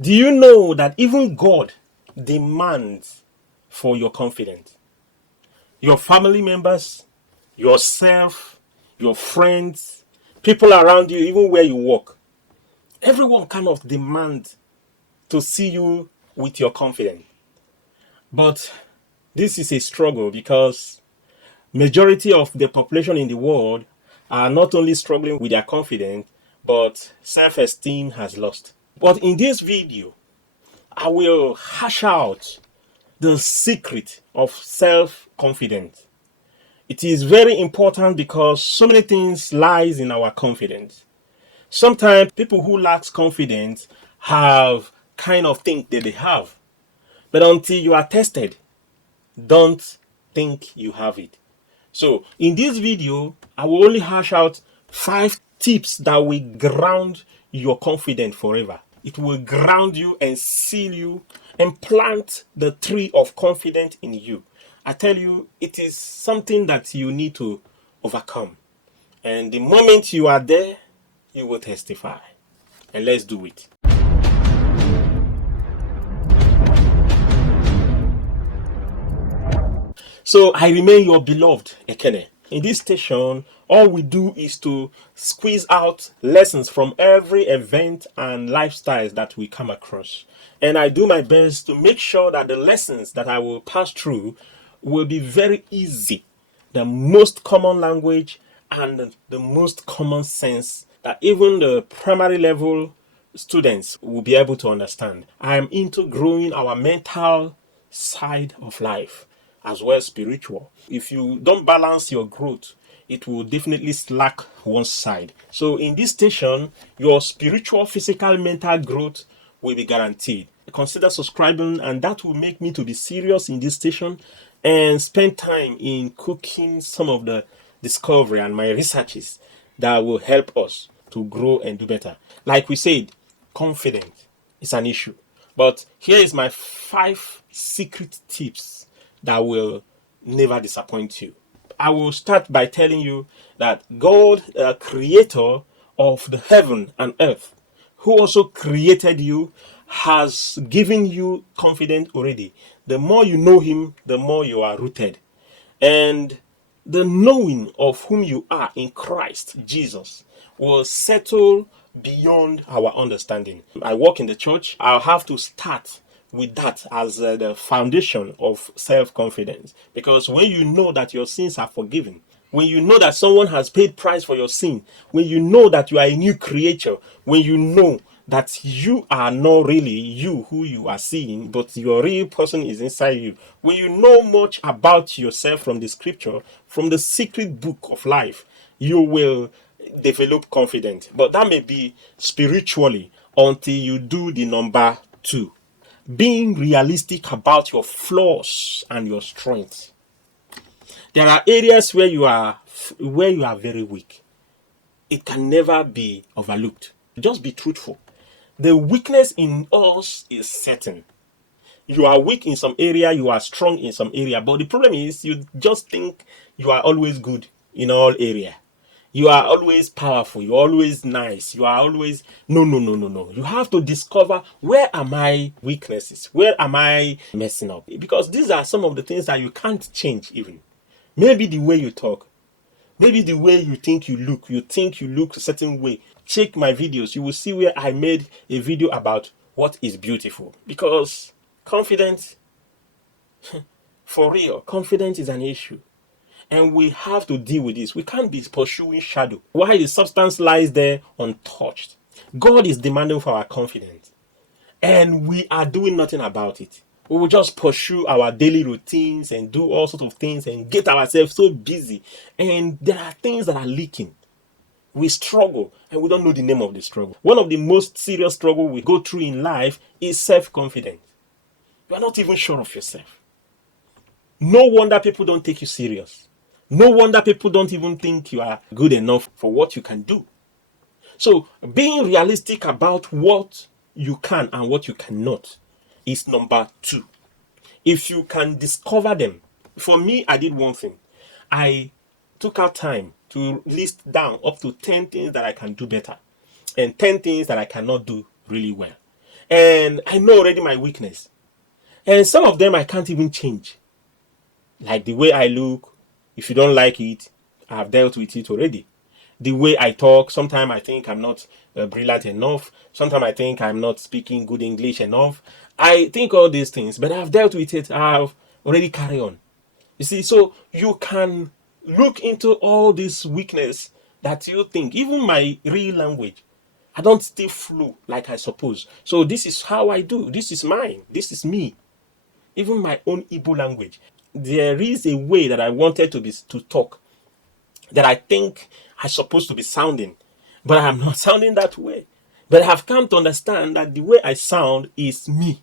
Do you know that even God demands for your confidence? Your family members, yourself, your friends, people around you, even where you work, everyone kind of demands to see you with your confidence. But this is a struggle because majority of the population in the world are not only struggling with their confidence, but self-esteem has lost. But in this video, I will hash out the secret of self-confidence. It is very important because so many things lies in our confidence. Sometimes people who lack confidence have kind of think that they have, but until you are tested, don't think you have it. So in this video, I will only hash out 5 tips that will ground your confidence forever. It will ground you and seal you and plant the tree of confidence in you. I tell you, it is something that you need to overcome. And the moment you are there, you will testify. And let's do it. So I remain your beloved Ekene. In this station, all we do is to squeeze out lessons from every event and lifestyles that we come across. And I do my best to make sure that the lessons that I will pass through will be very easy, the most common language and the most common sense that even the primary level students will be able to understand. I am into growing our mental side of life as well as spiritual. If you don't balance your growth, it will definitely slack one side. So in this station, your spiritual, physical, mental growth will be guaranteed. Consider subscribing, and that will make me to be serious in this station and spend time in cooking some of the discovery and my researches that will help us to grow and do better. Like we said, confidence is an issue. But here is my 5 secret tips that will never disappoint you. I will start by telling you that God, the creator of the heaven and earth, who also created you, has given you confidence already. The more you know him, the more you are rooted. And the knowing of whom you are in Christ Jesus will settle beyond our understanding. I work in the church. I'll have to start with that as the foundation of self-confidence. Because when you know that your sins are forgiven, when you know that someone has paid price for your sin, when you know that you are a new creature, when you know that you are not really you who you are seeing, but your real person is inside you. When you know much about yourself from the scripture, from the secret book of life, you will develop confidence. But that may be spiritually until you do the number 2. Being realistic about your flaws and your strengths. There are areas where you are very weak. It can never be overlooked. Just be truthful. The weakness in us is certain. You are weak in some area, you are strong in some area, but the problem is you just think you are always good in all area. You are always powerful, you're always nice, you are always no. You have to discover, where are my weaknesses? Where am I messing up? Because these are some of the things that you can't change even. Maybe the way you talk, maybe the way you think you look a certain way. Check my videos, you will see where I made a video about what is beautiful. Because confidence, for real, confidence is an issue. And we have to deal with this. We can't be pursuing shadow while the substance lies there untouched. God is demanding for our confidence, and we are doing nothing about it. We will just pursue our daily routines and do all sorts of things and get ourselves so busy. And there are things that are leaking. We struggle and we don't know the name of the struggle. One of the most serious struggles we go through in life is self-confidence. You are not even sure of yourself. No wonder people don't take you serious. No wonder people don't even think you are good enough for what you can do. So being realistic about what you can and what you cannot is number 2. If you can discover them. For me, I did one thing. I took out time to list down up to 10 things that I can do better and 10 things that I cannot do really well. And I know already my weakness. And some of them I can't even change. Like the way I look, if you don't like it, I've dealt with it already. The way I talk, sometimes I think I'm not brilliant enough. Sometimes I think I'm not speaking good English enough. I think all these things, but I've dealt with it. I've already carried on. You see, so you can look into all this weakness that you think, even my real language, I don't still flow like I suppose. So this is how I do. This is mine. This is me. Even my own Igbo language. There is a way that I wanted to talk that I think I'm supposed to be sounding, but I'm not sounding that way. But I have come to understand that the way I sound is me.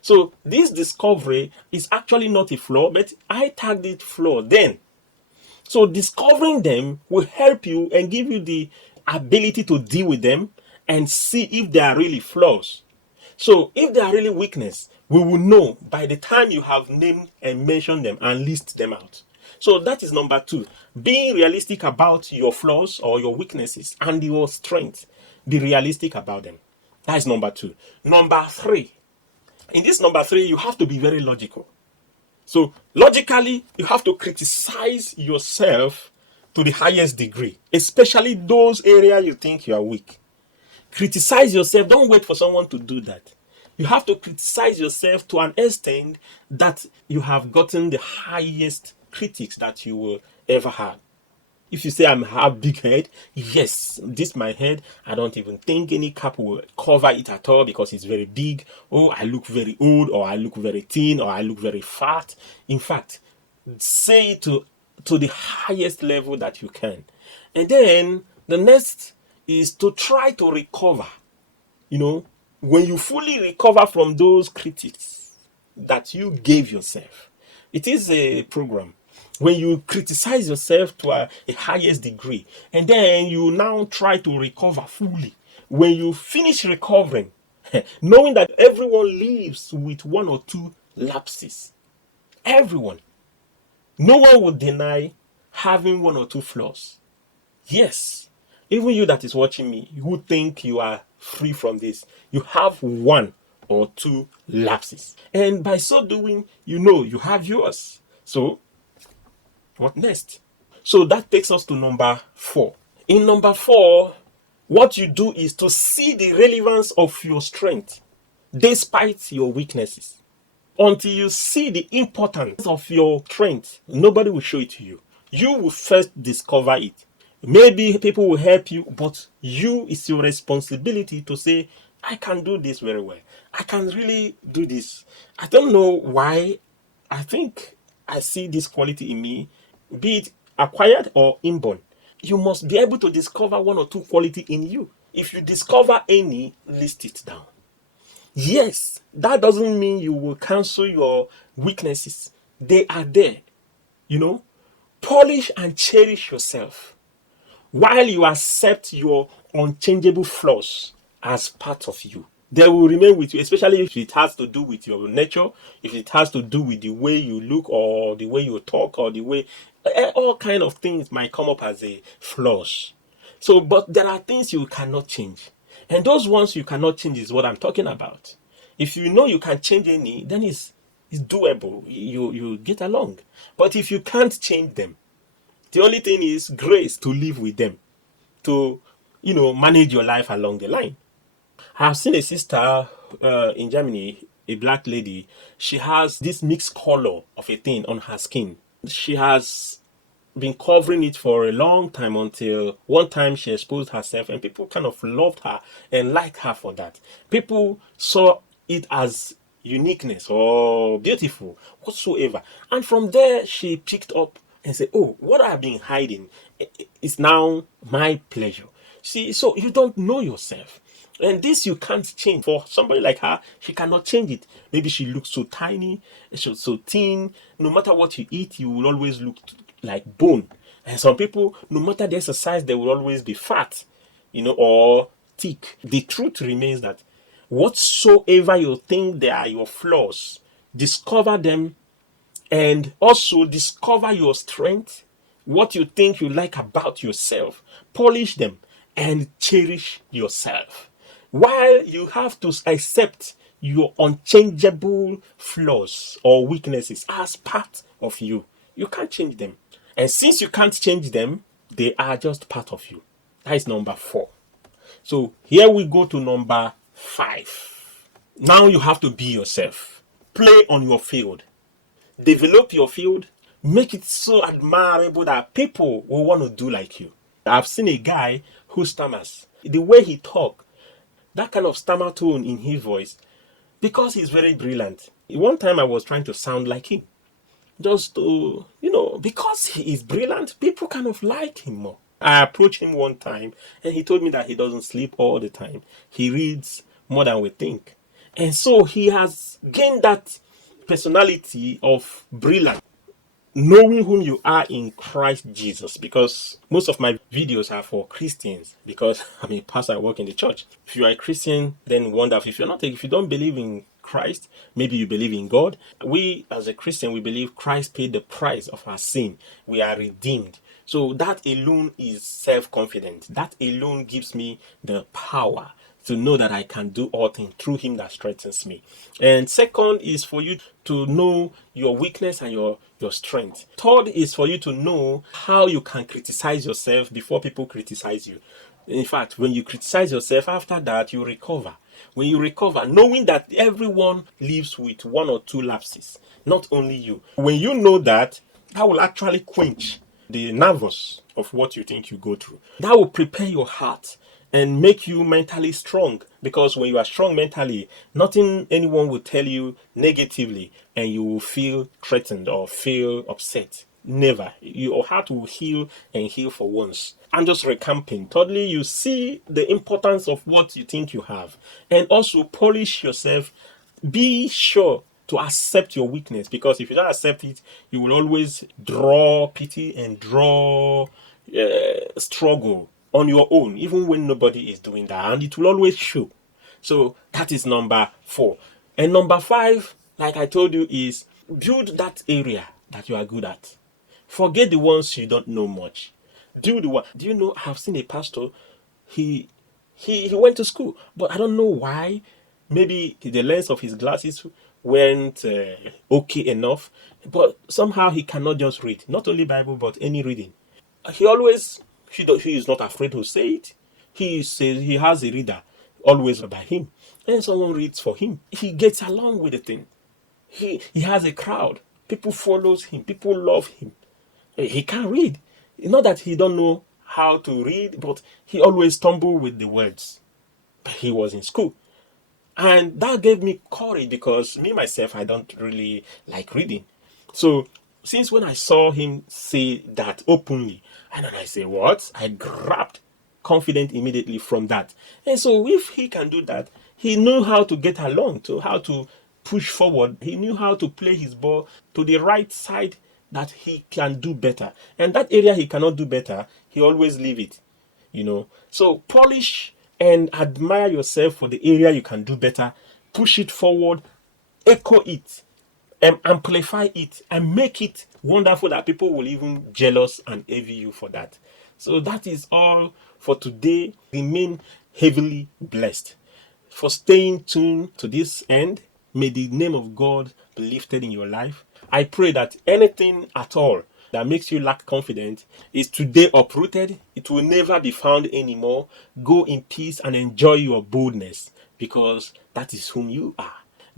So this discovery is actually not a flaw, but I tagged it flaw then. So discovering them will help you and give you the ability to deal with them and see if they are really flaws. So if they are really weakness, we will know by the time you have named and mentioned them and list them out. So that is number 2. Being realistic about your flaws or your weaknesses and your strengths. Be realistic about them. That is number 2. Number 3. In this number 3, you have to be very logical. So logically, you have to criticize yourself to the highest degree, especially those areas you think you are weak. Criticize yourself. Don't wait for someone to do that. You have to criticize yourself to an extent that you have gotten the highest critics that you will ever have. If you say I have big head, yes, this my head. I don't even think any cap will cover it at all because it's very big. Oh, I look very old, or I look very thin, or I look very fat. In fact, say it to the highest level that you can. And then the next is to try to recover. When you fully recover from those critics that you gave yourself, it is a program. When you criticize yourself to a highest degree, and then you now try to recover fully. When you finish recovering, knowing that everyone lives with 1 or 2 lapses. Everyone. No one would deny having 1 or 2 flaws. Yes. Even you that is watching me, you would think you are free from this. You have 1 or 2 lapses. And by so doing, you have yours. So, what next? So that takes us to number 4. In number 4, what you do is to see the relevance of your strength despite your weaknesses. Until you see the importance of your strength, nobody will show it to you. You will first discover it. Maybe people will help you, but it's your responsibility to say, I can do this very well. I can really do this. I don't know why. I think I see this quality in me, be it acquired or inborn. You must be able to discover 1 or 2 quality in you. If you discover any, list it down. Yes, that doesn't mean you will cancel your weaknesses. They are there. Polish and cherish yourself while you accept your unchangeable flaws as part of you. They will remain with you, especially if it has to do with your nature, if it has to do with the way you look or the way you talk or the way all kind of things might come up as a flaws. So, but there are things you cannot change. And those ones you cannot change is what I'm talking about. If you know you can change any, then it's doable. You get along. But if you can't change them, the only thing is grace to live with them, to manage your life along the line. I've seen a sister in Germany, a black lady. She has this mixed color of a thing on her skin. She has been covering it for a long time until one time she exposed herself and people kind of loved her and liked her for that. People saw it as uniqueness or beautiful, whatsoever. And from there, she picked up and said, oh, what I've been hiding is now my pleasure. See, so you don't know yourself. And this you can't change. For somebody like her, she cannot change it. Maybe she looks so tiny, she's so thin. No matter what you eat, you will always look like bone. And some people, no matter the exercise, they will always be fat, or thick. The truth remains that whatsoever you think they are your flaws, discover them and also discover your strength, what you think you like about yourself, polish them and cherish yourself. While you have to accept your unchangeable flaws or weaknesses as part of you, you can't change them. And since you can't change them, they are just part of you. That is number 4. So here we go to number 5. Now you have to be yourself. Play on your field. Develop your field. Make it so admirable that people will want to do like you. I've seen a guy who stammers. The way he talks, that kind of stammer tone in his voice, because he's very brilliant. One time I was trying to sound like him. Just to, because he is brilliant, people kind of like him more. I approached him one time and he told me that he doesn't sleep all the time. He reads more than we think. And so he has gained that personality of brilliance. Knowing whom you are in Christ Jesus, because most of my videos are for Christians, because I'm a pastor, I work in the church. If you are a Christian, then wonderful. If you don't believe in Christ, maybe you believe in God. We as a Christian, we believe Christ paid the price of our sin. We are redeemed. So that alone is self-confident. That alone gives me the power to know that I can do all things through him that strengthens me. And second is for you to know your weakness and your strength. Third is for you to know how you can criticize yourself before people criticize you. In fact, when you criticize yourself, after that, you recover. When you recover, knowing that everyone lives with 1 or 2 lapses, not only you. When you know that, that will actually quench the nervous of what you think you go through. That will prepare your heart and make you mentally strong, because when you are strong mentally, nothing anyone will tell you negatively and you will feel threatened or feel upset. Never. Your heart will heal and heal for once. I'm just recamping. Thirdly, you see the importance of what you think you have, and also polish yourself. Be sure to accept your weakness, because if you don't accept it, you will always draw pity and draw struggle on your own, even when nobody is doing that, and it will always show. So that is number 4. And number 5, like I told you, is build that area that you are good at. Forget the ones you don't know much. Do the one. Do you know? I've seen a pastor. He went to school, but I don't know why. Maybe the lens of his glasses weren't okay enough, but somehow he cannot just read. Not only Bible, but any reading. He always, he is not afraid to say it. He says he has a reader always by him, and someone reads for him. He gets along with the thing. He has a crowd. People follows him. People love him. He can't read. Not that he don't know how to read, but he always stumble with the words. But he was in school. And that gave me courage, because me, myself, I don't really like reading. So since when I saw him say that openly, and then I say, what? I grabbed confidence immediately from that. And so if he can do that, he knew how to get along, to how to push forward. He knew how to play his ball to the right side that he can do better. And that area he cannot do better, he always leave it. So polish and admire yourself for the area you can do better. Push it forward, echo it, and amplify it, and make it wonderful that people will even jealous and envy you for that. So that is all for today. Remain heavily blessed. For staying tuned to this end, may the name of God be lifted in your life. I pray that anything at all that makes you lack confidence is today uprooted. It will never be found anymore. Go in peace and enjoy your boldness, because that is whom you are.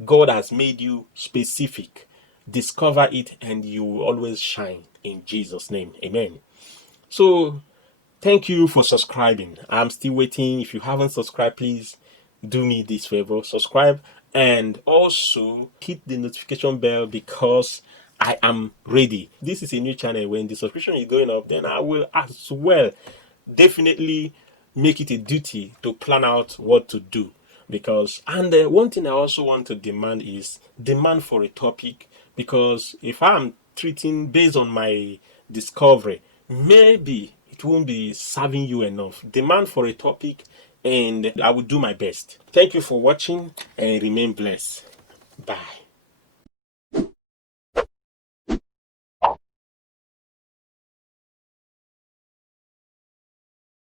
God has made you specific. Discover it and you will always shine in Jesus' name. Amen. So thank you for subscribing. I'm still waiting. If you haven't subscribed, please do me this favor, subscribe, and also hit the notification bell, because I am ready. This is a new channel. When the subscription is going up, then I will as well definitely make it a duty to plan out what to do. Because, and one thing I also want to demand is demand for a topic, because if I'm treating based on my discovery, maybe it won't be serving you enough. Demand for a topic, and I will do my best. Thank you for watching, and remain blessed. Bye.